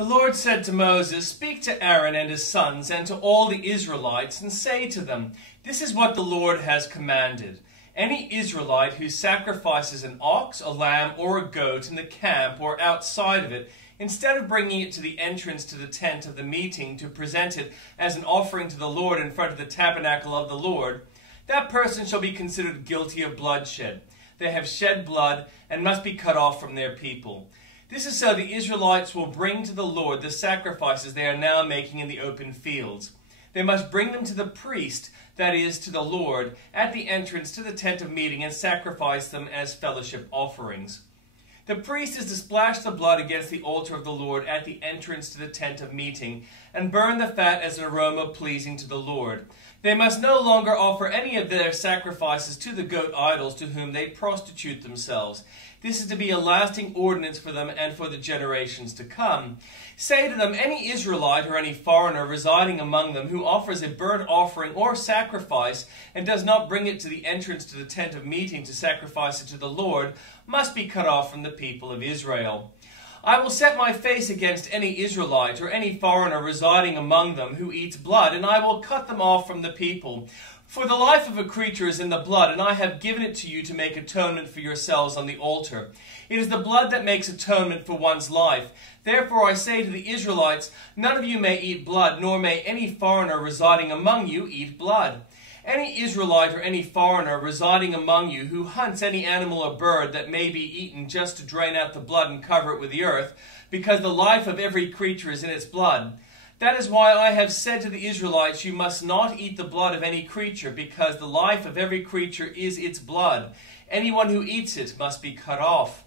The Lord said to Moses, "Speak to Aaron and his sons and to all the Israelites, and say to them, This is what the Lord has commanded. Any Israelite who sacrifices an ox, a lamb, or a goat in the camp or outside of it, instead of bringing it to the entrance to the tent of the meeting to present it as an offering to the Lord in front of the tabernacle of the Lord, that person shall be considered guilty of bloodshed. They have shed blood and must be cut off from their people. This is so the Israelites will bring to the Lord the sacrifices they are now making in the open fields. They must bring them to the priest, that is, to the Lord, at the entrance to the tent of meeting, and sacrifice them as fellowship offerings. The priest is to splash the blood against the altar of the Lord at the entrance to the tent of meeting, and burn the fat as an aroma pleasing to the Lord. They must no longer offer any of their sacrifices to the goat idols to whom they prostitute themselves. This is to be a lasting ordinance for them and for the generations to come. Say to them, any Israelite or any foreigner residing among them who offers a burnt offering or sacrifice and does not bring it to the entrance to the tent of meeting to sacrifice it to the Lord must be cut off from the people of Israel. I will set my face against any Israelite or any foreigner residing among them who eats blood, and I will cut them off from the people. For the life of a creature is in the blood, and I have given it to you to make atonement for yourselves on the altar. It is the blood that makes atonement for one's life. Therefore I say to the Israelites, none of you may eat blood, nor may any foreigner residing among you eat blood. Any Israelite or any foreigner residing among you who hunts any animal or bird that may be eaten just to drain out the blood and cover it with the earth, because the life of every creature is in its blood. That is why I have said to the Israelites, you must not eat the blood of any creature, because the life of every creature is its blood. Anyone who eats it must be cut off.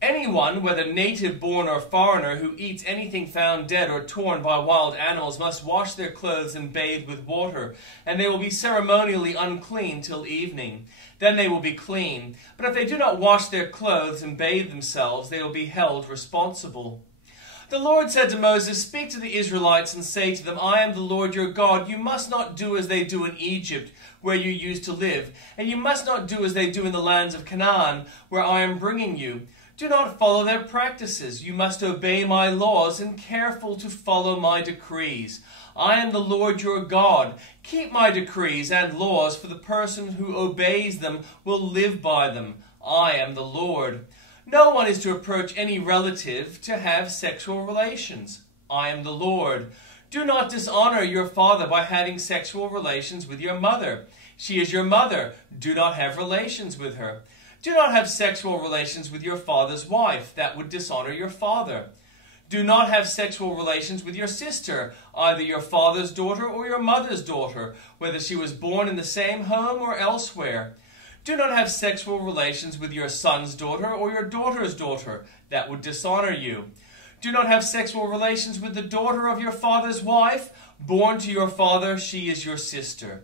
Anyone, whether native born or foreigner, who eats anything found dead or torn by wild animals must wash their clothes and bathe with water, and they will be ceremonially unclean till evening. Then they will be clean. But if they do not wash their clothes and bathe themselves, they will be held responsible. The Lord said to Moses, Speak to the Israelites and say to them, I am the Lord your God. You must not do as they do in Egypt, where you used to live, and you must not do as they do in the lands of Canaan, where I am bringing you. Do not follow their practices. You must obey my laws and careful to follow my decrees. I am the Lord your God. Keep my decrees and laws, for the person who obeys them will live by them. I am the Lord. No one is to approach any relative to have sexual relations. I am the Lord. Do not dishonor your father by having sexual relations with your mother. She is your mother. Do not have relations with her. Do not have sexual relations with your father's wife. That would dishonor your father. Do not have sexual relations with your sister, either your father's daughter or your mother's daughter, whether she was born in the same home or elsewhere. Do not have sexual relations with your son's daughter or your daughter's daughter. That would dishonor you. Do not have sexual relations with the daughter of your father's wife. Born to your father, she is your sister.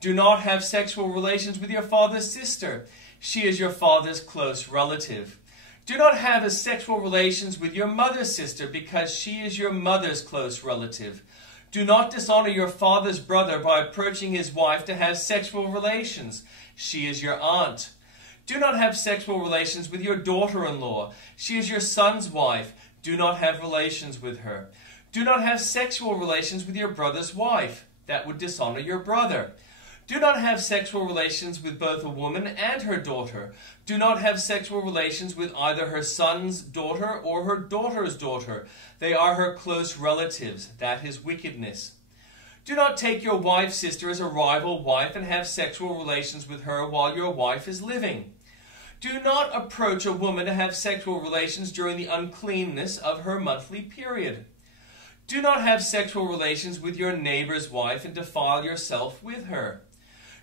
Do not have sexual relations with your father's sister. She is your father's close relative. Do not have sexual relations with your mother's sister, because she is your mother's close relative. Do not dishonor your father's brother by approaching his wife to have sexual relations. She is your aunt. Do not have sexual relations with your daughter-in-law. She is your son's wife. Do not have relations with her. Do not have sexual relations with your brother's wife. That would dishonor your brother. Do not have sexual relations with both a woman and her daughter. Do not have sexual relations with either her son's daughter or her daughter's daughter. They are her close relatives. That is wickedness. Do not take your wife's sister as a rival wife and have sexual relations with her while your wife is living. Do not approach a woman to have sexual relations during the uncleanness of her monthly period. Do not have sexual relations with your neighbor's wife and defile yourself with her.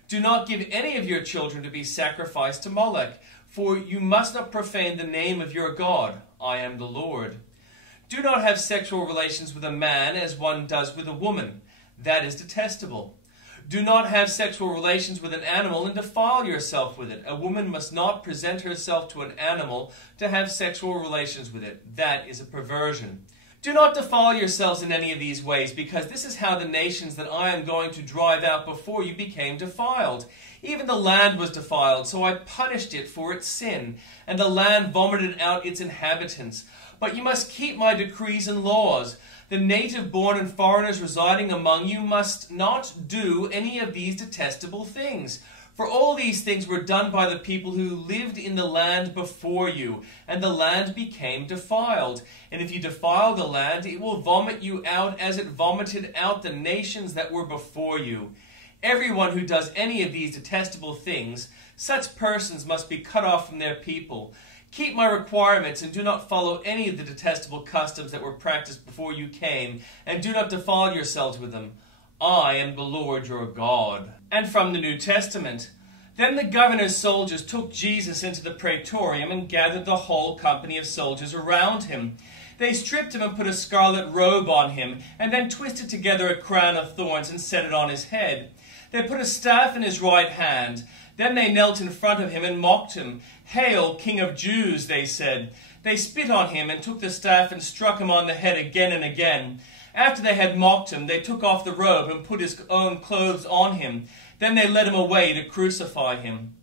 Do not give any of your children to be sacrificed to Molech, for you must not profane the name of your God. I am the Lord. Do not have sexual relations with a man as one does with a woman. That is detestable. Do not have sexual relations with an animal and defile yourself with it. A woman must not present herself to an animal to have sexual relations with it. That is a perversion. Do not defile yourselves in any of these ways, because this is how the nations that I am going to drive out before you became defiled. Even the land was defiled, so I punished it for its sin, and the land vomited out its inhabitants. but you must keep my decrees and laws. The native-born and foreigners residing among you must not do any of these detestable things. For all these things were done by the people who lived in the land before you, and the land became defiled. And if you defile the land, it will vomit you out as it vomited out the nations that were before you. Everyone who does any of these detestable things, such persons must be cut off from their people. Keep my requirements and do not follow any of the detestable customs that were practiced before you came, and do not defile yourselves with them. I am the Lord your God. And from the New Testament, then the governor's soldiers took Jesus into the praetorium and gathered the whole company of soldiers around him. They stripped him and put a scarlet robe on him, and then twisted together a crown of thorns and set it on his head. They put a staff in his right hand. Then they knelt in front of him and mocked him. "Hail, King of Jews," they said. They spit on him and took the staff and struck him on the head again and again. After they had mocked him, they took off the robe and put his own clothes on him. Then they led him away to crucify him.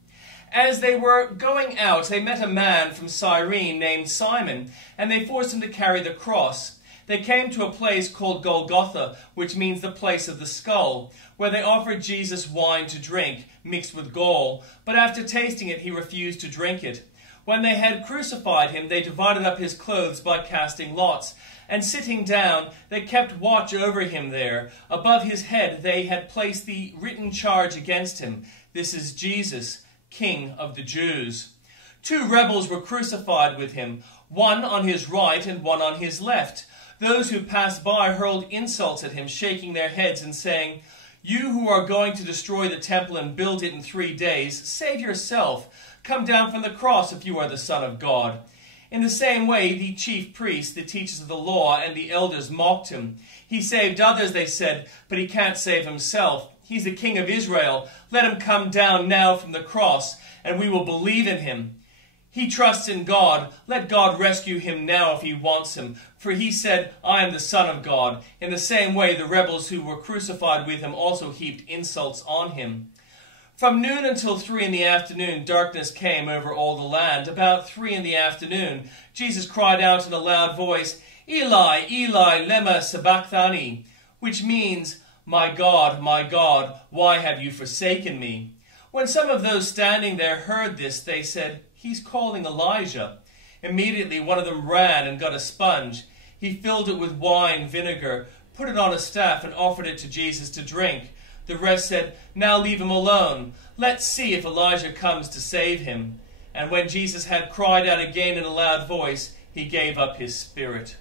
As they were going out, they met a man from Cyrene named Simon, and they forced him to carry the cross. They came to a place called Golgotha, which means the place of the skull, where they offered Jesus wine to drink, mixed with gall, but after tasting it, he refused to drink it. When they had crucified him, they divided up his clothes by casting lots, and sitting down, they kept watch over him there. Above his head they had placed the written charge against him, "This is Jesus, King of the Jews." 2 rebels were crucified with him, one on his right and one on his left. Those who passed by hurled insults at him, shaking their heads and saying, "You who are going to destroy the temple and build it in 3 days, save yourself. Come down from the cross if you are the Son of God." In the same way, the chief priests, the teachers of the law, and the elders mocked him. "He saved others," they said, "but he can't save himself. He's the King of Israel. Let him come down now from the cross, and we will believe in him. He trusts in God. Let God rescue him now if he wants him. For he said, 'I am the Son of God.'" In the same way, the rebels who were crucified with him also heaped insults on him. From noon until 3 in the afternoon, darkness came over all the land. About 3 in the afternoon, Jesus cried out in a loud voice, "Eli, Eli, lema sabachthani," which means, my God, why have you forsaken me?" When some of those standing there heard this, they said, "He's calling Elijah." Immediately one of them ran and got a sponge. He filled it with wine vinegar, put it on a staff, and offered it to Jesus to drink. The rest said, "Now leave him alone. Let's see if Elijah comes to save him." And when Jesus had cried out again in a loud voice, he gave up his spirit.